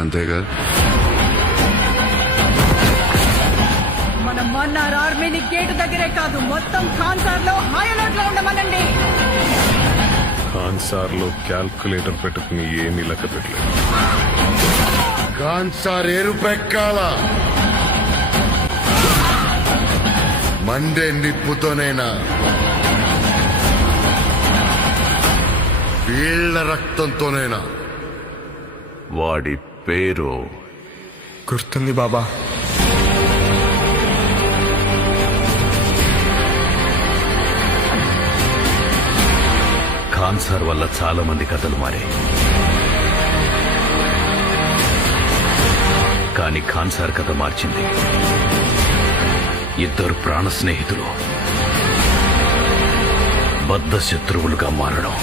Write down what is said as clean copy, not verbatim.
అంతేగా? మన మన్నార్ ఆర్మీని గేటు దగ్గరే కాదు మొత్తం ఖాన్సార్ లో హై అలర్ట్ లో ఉండమనండి. ఖాన్సార్ లో క్యాల్కులేటర్ పెట్టుకుని ఏమీ లెక్క పెట్టలేదు. కాన్సార్ ఎరుపెక్కాల మండే నిప్పుతోనైనా వీళ్ల రక్తంతోనైనా. వాడి పేరు గుర్తుంది బాబా. ఖాన్సార్ వల్ల చాలా మంది కథలు మారాయి. కానీ ఖాన్సార్ కథ మార్చింది. ఇద్దరు ప్రాణ స్నేహితులు బద్ధ శత్రువులుగా మారడం.